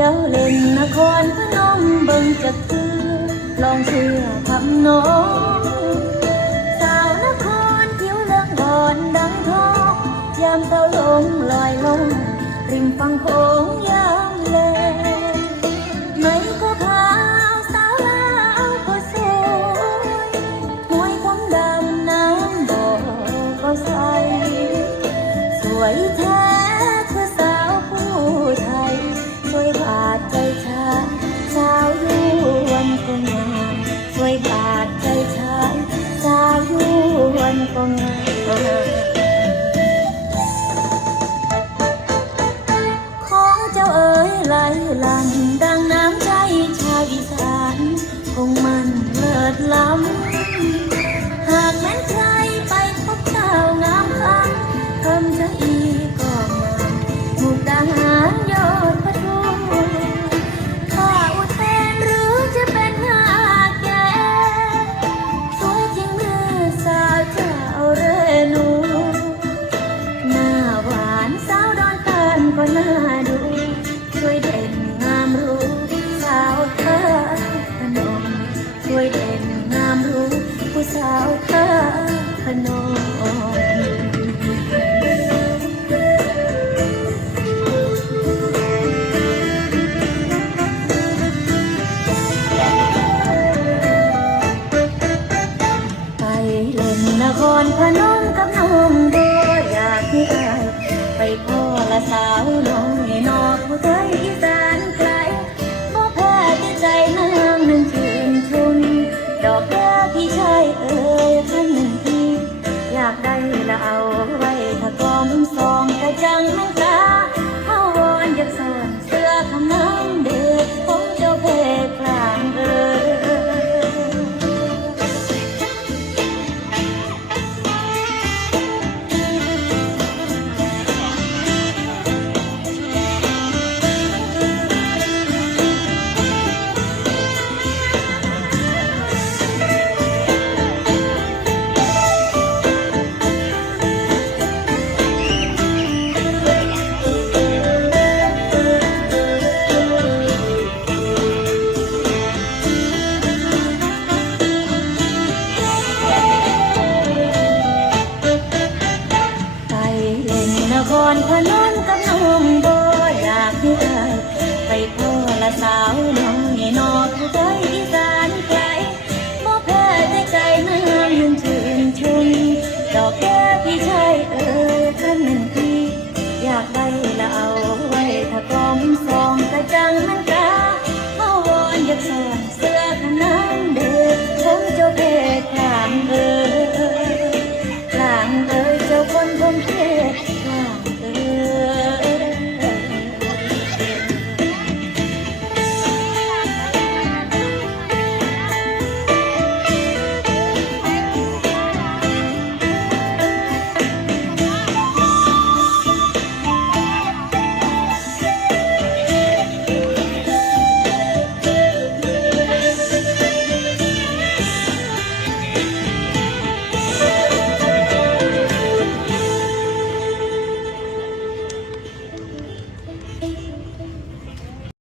นนครพนมเบิ่งจะคือลองเชื่อคำน้องสาวนครผิวเลืองอ่อนดังทองยามเต้าลงลอยลง ริมฝั่งโขงยามแลไหนก็ขาวสาวลาวก็สวยหวยความดำน้ำบ่อก็ใสสวยแท้ คงมันเลิศล้ำ หากแม้นใครไปพบเจ้างามคำคำจะอีก็งามมุกดาหารยอดพระทุข้าอุเทนหรือจะเป็นหาแก่สวยจริงหรือสาวเจ้าเรนู หน้าหวานสาวดอนตาลก็น่า ผู้สาวข้าพนม ครพนมกับน้องโบอยากให้อายไปพ่อละสาวน้องให้นอกผู้ไทยอีสา